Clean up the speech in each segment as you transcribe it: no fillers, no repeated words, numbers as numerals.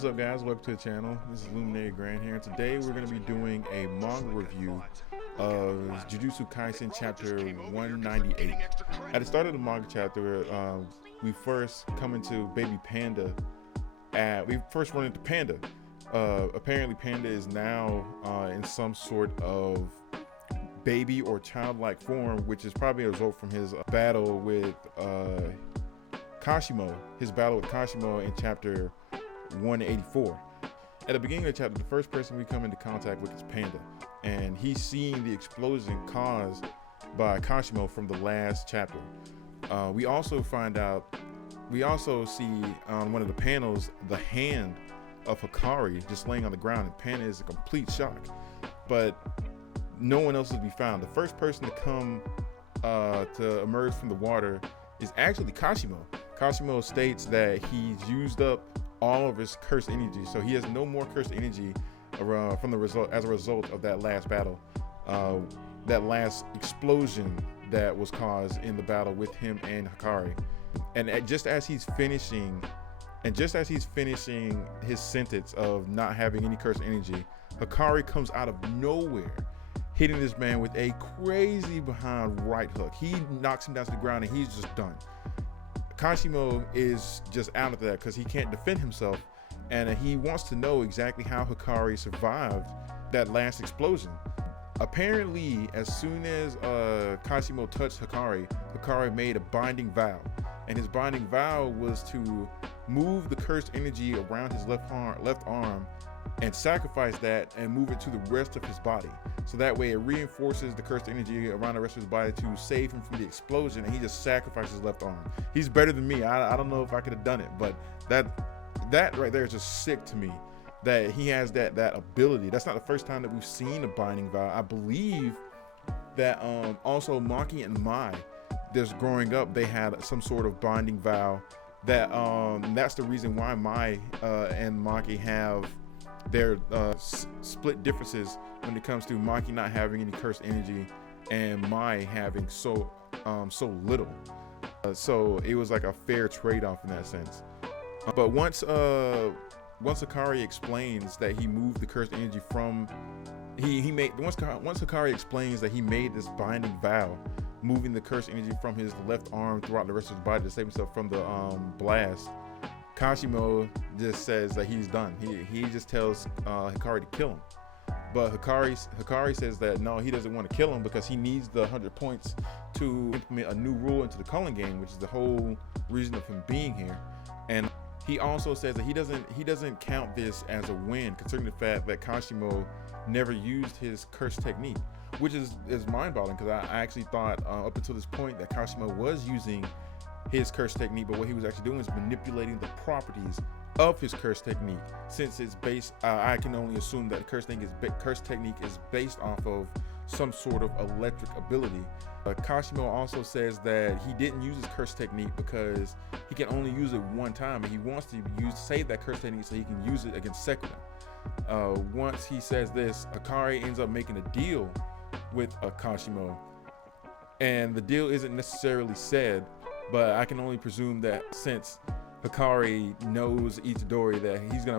What's up, guys? Welcome to the channel. This is Luminary Grand here, and today we're going to be doing a manga review of Jujutsu Kaisen Chapter 198. At the start of the manga chapter, we first come into Baby Panda. We first run into Panda. Apparently, Panda is now in some sort of baby or childlike form, which is probably a result from his battle with Kashimo. His battle with Kashimo in Chapter 184. At the beginning of the chapter, the first person we come into contact with is Panda, and he's seeing the explosion caused by Kashimo from the last chapter. We also see on one of the panels the hand of Hikari just laying on the ground, and Panda is in complete shock, but no one else is to be found. The first person to come to emerge from the water is actually Kashimo. Kashimo states that he's used up all of his cursed energy, so he has no more cursed energy as a result of that last battle, that last explosion that was caused in the battle with him and Hikari. And just as he's finishing his sentence of not having any cursed energy, Hikari comes out of nowhere, hitting this man with a crazy behind right hook. He knocks him down to the ground and he's just done. Kashimo is just out of that because he can't defend himself, and he wants to know exactly how Hikari survived that last explosion. Apparently, as soon as Kashimo touched Hikari, Hikari made a binding vow, and his binding vow was to move the cursed energy around his left arm and sacrifice that and move it to the rest of his body. So that way it reinforces the cursed energy around the rest of his body to save him from the explosion, and he just sacrifices his left arm. He's better than me. I don't know if I could have done it, but that right there is just sick to me, that he has that ability. That's not the first time that we've seen a binding vow. I believe that also Maki and Mai, just growing up, they had some sort of binding vow. That's the reason why Mai and Maki have their split differences when it comes to Maki not having any cursed energy and Mai having so little. So it was like a fair trade-off in that sense. But once Hikari explains that he moved the cursed energy from once Hikari explains that he made this binding vow, moving the cursed energy from his left arm throughout the rest of his body to save himself from the blast, Kashimo just says that he's done. He just tells Hikari to kill him. But Hikari says that no, he doesn't want to kill him because he needs the 100 points to implement a new rule into the culling game, which is the whole reason of him being here. And he also says that he doesn't count this as a win, considering the fact that Kashimo never used his curse technique, which is mind-boggling, because I actually thought up until this point that Kashimo was using his curse technique, but what he was actually doing is manipulating the properties of his curse technique. Since it's based, I can only assume that the curse technique is based off of some sort of electric ability. Kashimo also says that he didn't use his curse technique because he can only use it one time, and he wants to save that curse technique so he can use it against Sekuna. Once he says this, Hikari ends up making a deal with Kashimo, and the deal isn't necessarily said, but I can only presume that since Hikari knows Itadori, that he's gonna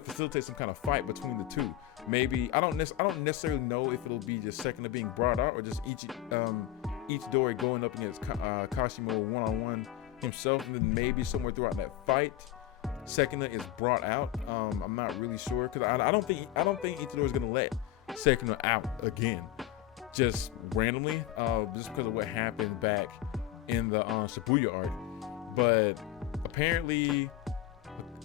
facilitate some kind of fight between the two. Maybe I don't necessarily know if it'll be just Sekuna being brought out or just Itadori going up against Kashimo one-on-one himself, and then maybe somewhere throughout that fight Sekuna is brought out. I'm not really sure, because I don't think Itadori is gonna let Sekuna out again just randomly, just because of what happened back in the Shibuya arc. But apparently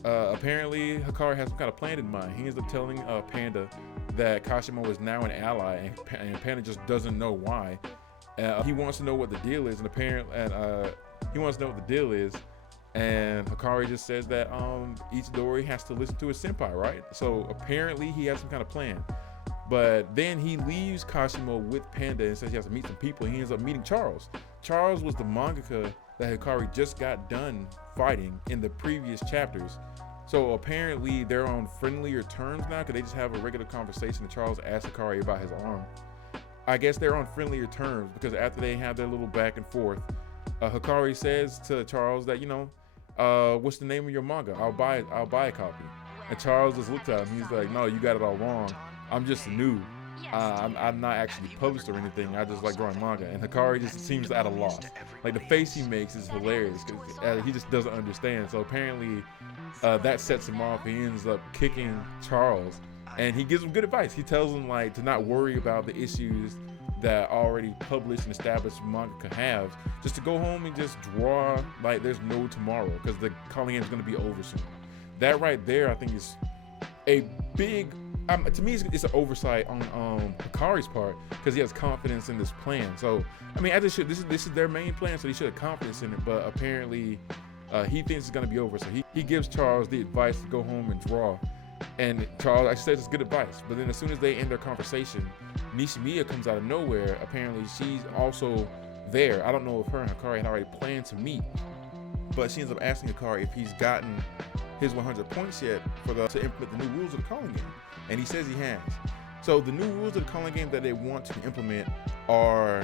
Hikari has some kind of plan in mind. He ends up telling Panda that Kashimo is now an ally, and Panda just doesn't know why. He wants to know what the deal is, and Hikari just says that Itadori has to listen to his senpai, right? So apparently he has some kind of plan. But then he leaves Kashimo with Panda and says he has to meet some people. He ends up meeting Charles. Charles was the mangaka that Hikari just got done fighting in the previous chapters. So apparently they're on friendlier terms now, because they just have a regular conversation, and Charles asks Hikari about his arm. I guess they're on friendlier terms because after they have their little back and forth, Hikari says to Charles that, what's the name of your manga? I'll buy a copy. And Charles just looked at him. He's like, no, you got it all wrong. I'm just new. I'm not actually published or anything. I just like drawing manga. And Hikari just seems at a loss. Like, the face he makes is hilarious because he just doesn't understand. So apparently that sets him off. He ends up kicking Charles, and he gives him good advice. He tells him like to not worry about the issues that already published and established manga could have, just to go home and just draw like there's no tomorrow, because the calling game is going to be over soon. That right there, I think, is a big, to me, it's an oversight on Hikari's part, because he has confidence in this plan. So, I mean, this is their main plan, so he should have confidence in it. But apparently, he thinks it's gonna be over. So he gives Charles the advice to go home and draw, and Charles actually says it's good advice. But then as soon as they end their conversation, Nishimiya comes out of nowhere. Apparently, she's also there. I don't know if her and Hikari had already planned to meet, but she ends up asking Hikari if he's gotten his 100 points yet to implement the new rules of the calling game, and he says he has. So the new rules of the calling game that they want to implement are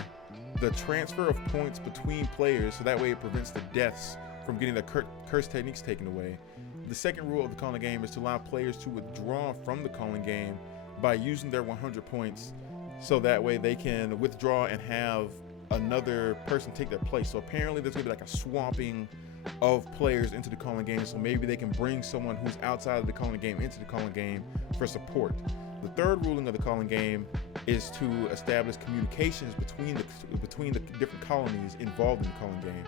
the transfer of points between players, so that way it prevents the deaths from getting their curse techniques taken away. The second rule of the calling game is to allow players to withdraw from the calling game by using their 100 points, so that way they can withdraw and have another person take their place. So apparently there's gonna be like a swapping of players into the calling game, so maybe they can bring someone who's outside of the calling game into the calling game for support. The third ruling of the calling game is to establish communications between the different colonies involved in the calling game.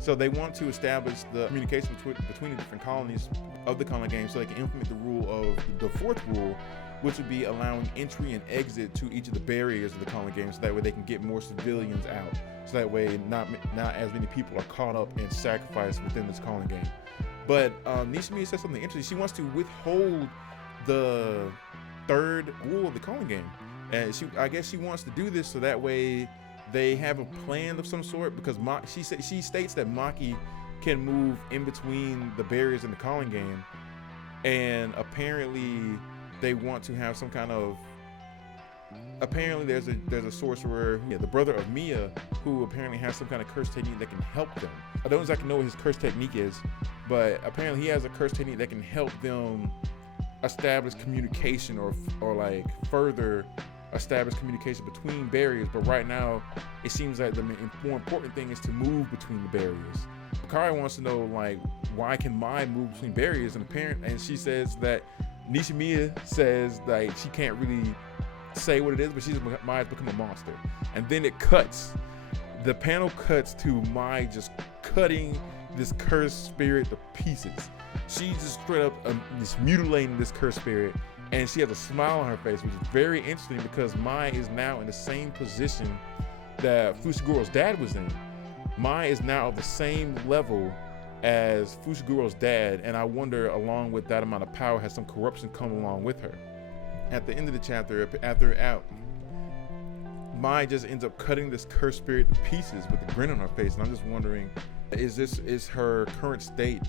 So they want to establish the communication between the different colonies of the calling game, so they can implement the rule of the fourth rule, which would be allowing entry and exit to each of the barriers of the calling game, so that way they can get more civilians out. So that way not as many people are caught up and sacrificed within this calling game. But Nishimiya says something interesting. She wants to withhold the third rule of the calling game, and I guess she wants to do this so that way they have a plan of some sort, because she states that Maki can move in between the barriers in the calling game, and apparently they want to have some kind of, apparently there's a sorcerer, the brother of Mia, who apparently has some kind of curse technique that can help them. I don't exactly know what his curse technique is, but apparently he has a curse technique that can help them establish communication or like further establish communication between barriers. But right now it seems like the more important thing is to move between the barriers. Hikari wants to know, like, why can Mai move between barriers, and she says that Nishimiya says like she can't really say what it is, but Mai's become a monster. And then the panel cuts to Mai just cutting this cursed spirit to pieces. She's just straight up just mutilating this cursed spirit, and she has a smile on her face, which is very interesting because Mai is now in the same position that Fushiguro's dad was in. Mai is now of the same level as Fushiguro's dad, and I wonder, along with that amount of power, has some corruption come along with her. At the end of the chapter, after Mai just ends up cutting this cursed spirit to pieces with a grin on her face, and I'm just wondering, is her current state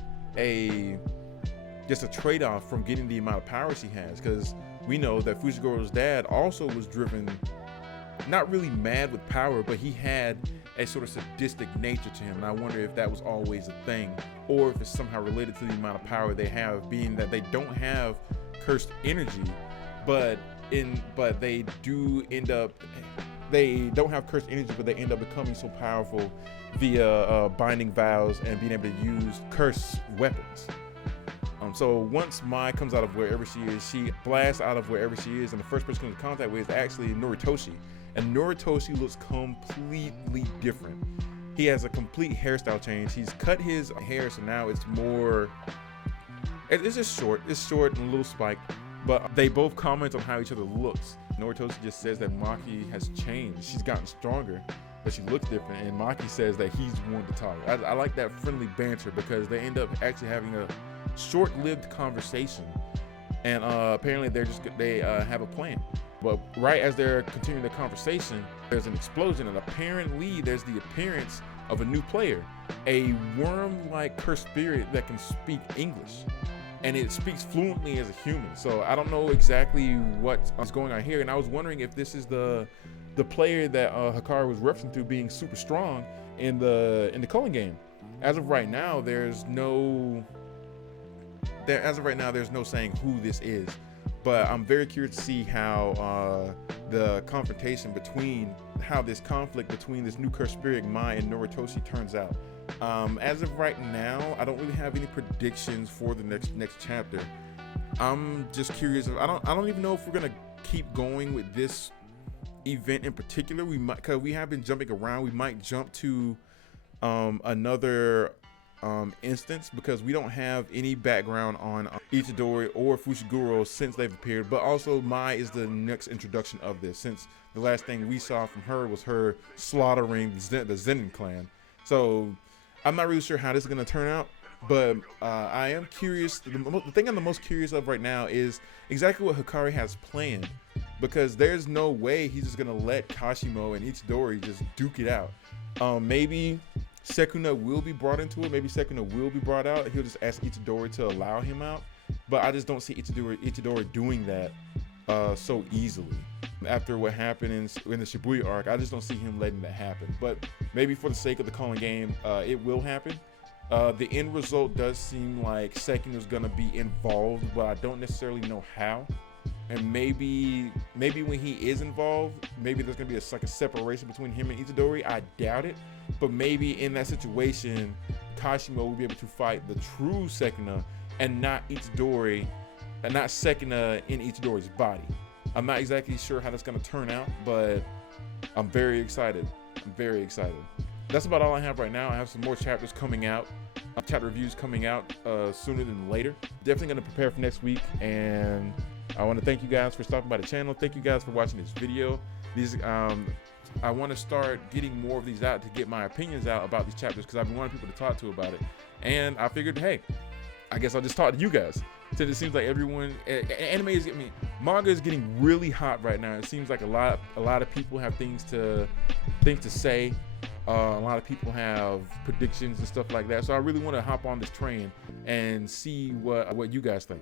just a trade-off from getting the amount of power she has? Because we know that Fushiguro's dad also was driven, not really mad with power, but he had a sort of sadistic nature to him, and I wonder if that was always a thing, or if it's somehow related to the amount of power they have, being that they don't have cursed energy, but they don't have cursed energy, but they end up becoming so powerful via binding vows and being able to use cursed weapons. So once Mai comes out of wherever she is, she blasts out of wherever she is, and the first person comes in contact with is actually Noritoshi. And Noritoshi looks completely different. He has a complete hairstyle change. He's cut his hair, so now it's just short. It's short and a little spiked, but they both comment on how each other looks. Noritoshi just says that Maki has changed. She's gotten stronger, but she looks different. And Maki says that he's one to talk. I like that friendly banter, because they end up actually having a short-lived conversation, and apparently they have a plan. But right as they're continuing the conversation, there's an explosion, and apparently there's the appearance of a new player, a worm-like cursed spirit that can speak English, and it speaks fluently as a human. So I don't know exactly what is going on here, and I was wondering if this is the player that Hikari was referencing to being super strong in the calling game. as of right now, there's no saying who this is. But I'm very curious to see how the confrontation between how this conflict between this new cursed spirit Mai and Noritoshi turns out. As of right now, I don't really have any predictions for the next chapter. I'm just curious. I don't even know if we're gonna keep going with this event in particular. We might, because we have been jumping around. We might jump to another instance, because we don't have any background on Itadori or Fushiguro since they've appeared. But also Mai is the next introduction of this, since the last thing we saw from her was her slaughtering the Zenin clan. So I'm not really sure how this is going to turn out, but I am curious. The thing I'm the most curious of right now is exactly what Hikari has planned, because there's no way he's just going to let Kashimo and Itadori just duke it out. Maybe Sekuna will be brought into it. Maybe Sekuna will be brought out. He'll just ask Itadori to allow him out. But I just don't see Itadori doing that so easily. After what happened in the Shibuya arc, I just don't see him letting that happen. But maybe for the sake of the calling game, it will happen. The end result does seem like Sekuna's gonna be involved, but I don't necessarily know how. And maybe when he is involved, maybe there's gonna be like a separation between him and Itadori. I doubt it, but maybe in that situation, Kashimo will be able to fight the true Sekuna and not Itadori, and not Sekuna in Itadori's body. I'm not exactly sure how that's gonna turn out, but I'm very excited. I'm very excited. That's about all I have right now. I have some more chapters coming out, chapter reviews coming out sooner than later. Definitely gonna prepare for next week, and I want to thank you guys for stopping by the channel. Thank you guys for watching this video. I want to start getting more of these out to get my opinions out about these chapters, because I've been wanting people to talk to about it. And I figured, hey, I guess I'll just talk to you guys. Since it seems like everyone, anime is, manga is getting really hot right now. It seems like a lot of people have things to say. A lot of people have predictions and stuff like that. So I really want to hop on this train and see what you guys think.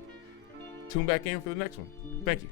Tune back in for the next one. Thank you.